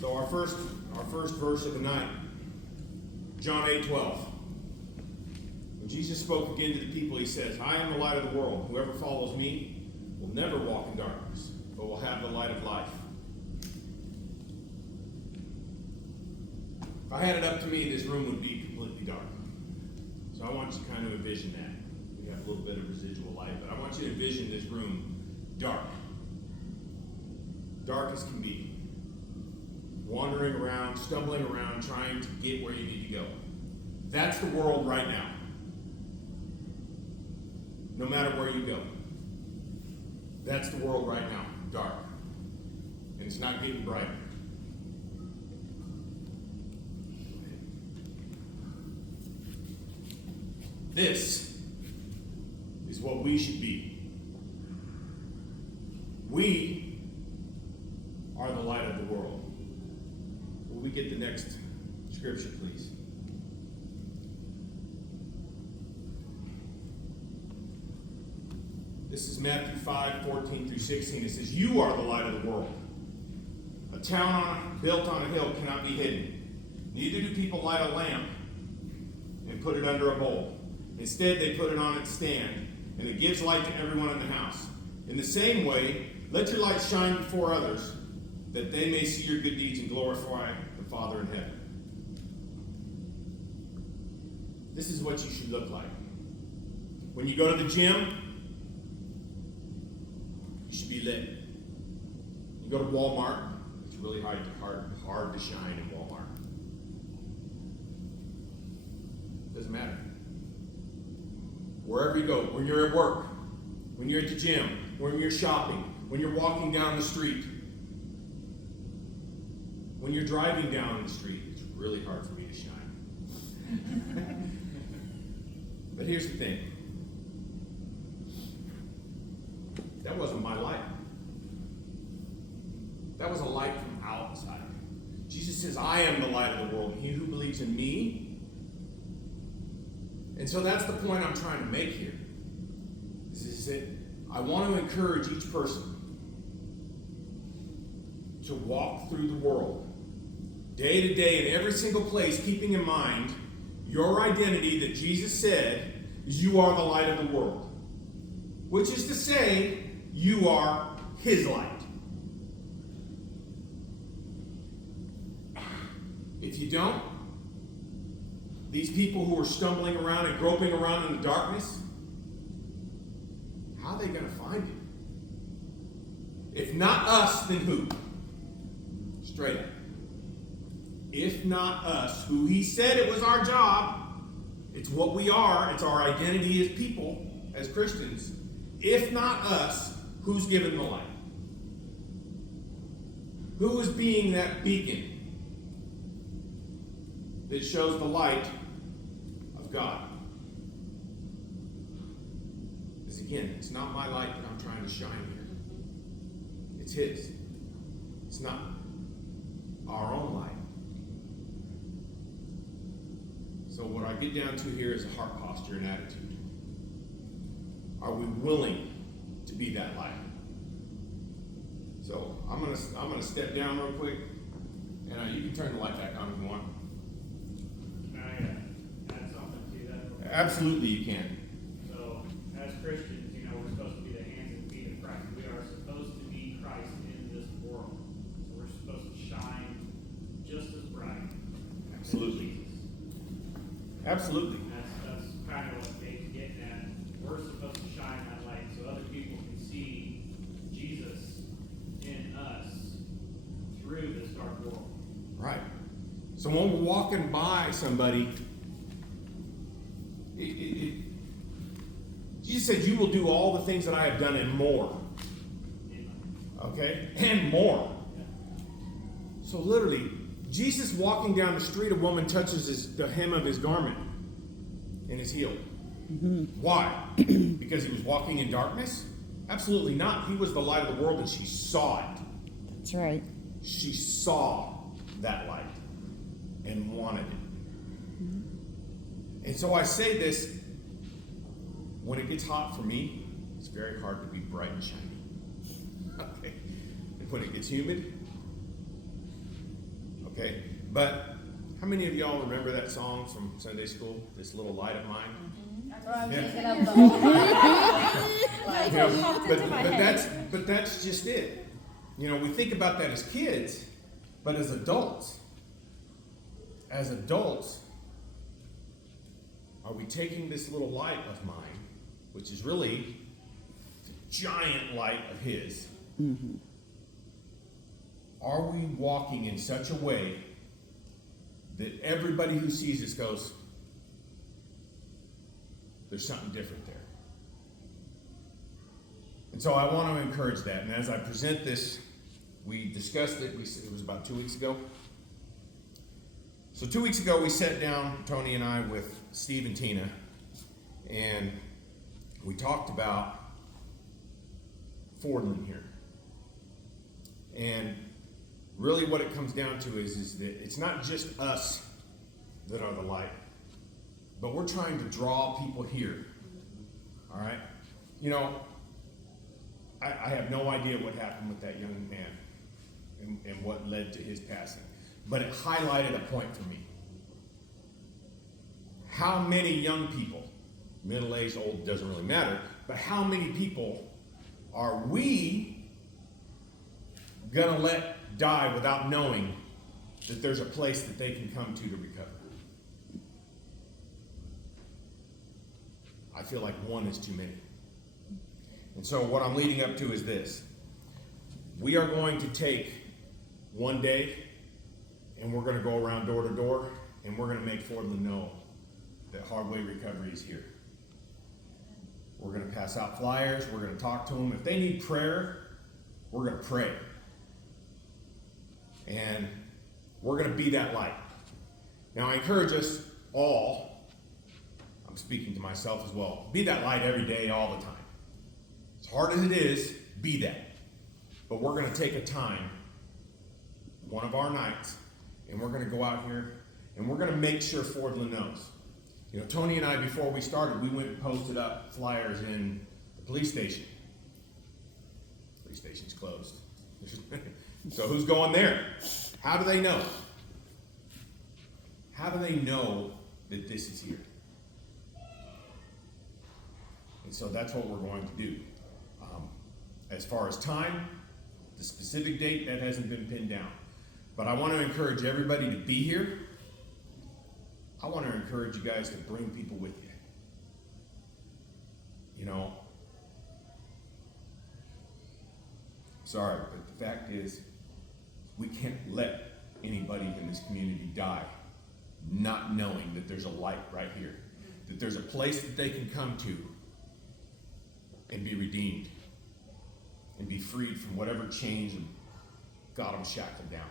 So our first verse of the night, John 8:12. When Jesus spoke again to the people, he says, I am the light of the world. Whoever follows me will never walk in darkness, but will have the light of life. If I had it up to me, this room would be completely dark. So I want you to kind of envision that. We have a little bit of residual light, but I want you to envision this room dark. Dark as can be. Wandering around, stumbling around, trying to get where you need to go. That's the world right now. No matter where you go. That's the world right now. Dark. And it's not getting brighter. This is what we should be. We are the light of the world. Will we get the next scripture, please? This is Matthew 5:14 through 16. It says, you are the light of the world. A town built on a hill cannot be hidden. Neither do people light a lamp and put it under a bowl. Instead, they put it on its stand, and it gives light to everyone in the house. In the same way, let your light shine before others, that they may see your good deeds and glorify the Father in heaven. This is what you should look like. When you go to the gym, you should be lit. You go to Walmart, it's really hard to shine in Walmart. Doesn't matter. Wherever you go, when you're at work, when you're at the gym, when you're shopping, when you're walking down the street, when you're driving down the street, it's really hard for me to shine. But here's the thing. That wasn't my light. That was a light from outside. Jesus says, I am the light of the world, and he who believes in me. And so that's the point I'm trying to make here. Is that I want to encourage each person to walk through the world day to day in every single place, keeping in mind your identity that Jesus said is you are the light of the world. Which is to say, you are his light. If you don't, these people who are stumbling around and groping around in the darkness, how are they going to find you? If not us, then who? Straight up. If not us, who he said it was our job, it's what we are, it's our identity as people, as Christians. If not us, who's given the light? Who is being that beacon that shows the light of God? Because again, it's not my light that I'm trying to shine here. It's his. It's not our own light. So what I get down to here is a heart posture and attitude. Are we willing to be that light? So I'm gonna step down real quick, and you can turn the light back on if you want. Can I add something to that? Absolutely, you can. So, as Christians, we're supposed to be the hands and feet of Christ. We are supposed to be Christ in this world. So we're supposed to shine just as bright. Absolutely. As Jesus. Absolutely. That's kind of what Dave's getting at. We're supposed to shine that light so other people can see Jesus in us through this dark world. Right. So when we're walking by somebody, Jesus said, you will do all the things that I have done and more. Okay? And more. So literally, Jesus walking down the street, a woman touches the hem of his garment and is healed. Mm-hmm. Why? Because he was walking in darkness? Absolutely not. He was the light of the world and she saw it. That's right. She saw that light and wanted it. Mm-hmm. And so I say this, when it gets hot for me, it's very hard to be bright and shiny. Okay? And when it gets humid, Okay? But how many of y'all remember that song from Sunday school, This Little Light of Mine? I'm Yeah. thinking of the whole life. You know, but that's just it. You know, we think about that as kids, but as adults, are we taking this little light of mine, which is really the giant light of his, are we walking in such a way that everybody who sees us goes, there's something different there? And so I want to encourage that. And as I present this, we discussed it. It was about 2 weeks ago. So 2 weeks ago, we sat down, Tony and I, with Steve and Tina, and we talked about Fordland here. And really what it comes down to is that it's not just us that are the light, but we're trying to draw people here. All right? You know, I have no idea what happened with that young man and what led to his passing. But it highlighted a point for me. How many young people, middle-aged, old, doesn't really matter, but how many people are we gonna let die without knowing that there's a place that they can come to recover? I feel like one is too many. And so what I'm leading up to is this. We are going to take one day and we're going to go around door to door and we're going to make Fordland know that Hardway Recovery is here. We're going to pass out flyers. We're going to talk to them. If they need prayer, we're going to pray. And we're going to be that light. Now, I encourage us all, I'm speaking to myself as well, be that light every day, all the time. As hard as it is, be that. But we're going to take a time, one of our nights, and we're going to go out here and we're going to make sure Fordland knows. You know, Tony and I, before we started, we went and posted up flyers in the police station. Police station's closed. So who's going there? How do they know? How do they know that this is here? And so that's what we're going to do. As far as time, the specific date, that hasn't been pinned down. But I want to encourage everybody to be here. I want to encourage you guys to bring people with you. You know, sorry, but the fact is, we can't let anybody in this community die not knowing that there's a light right here, that there's a place that they can come to and be redeemed and be freed from whatever chains got them shackled down.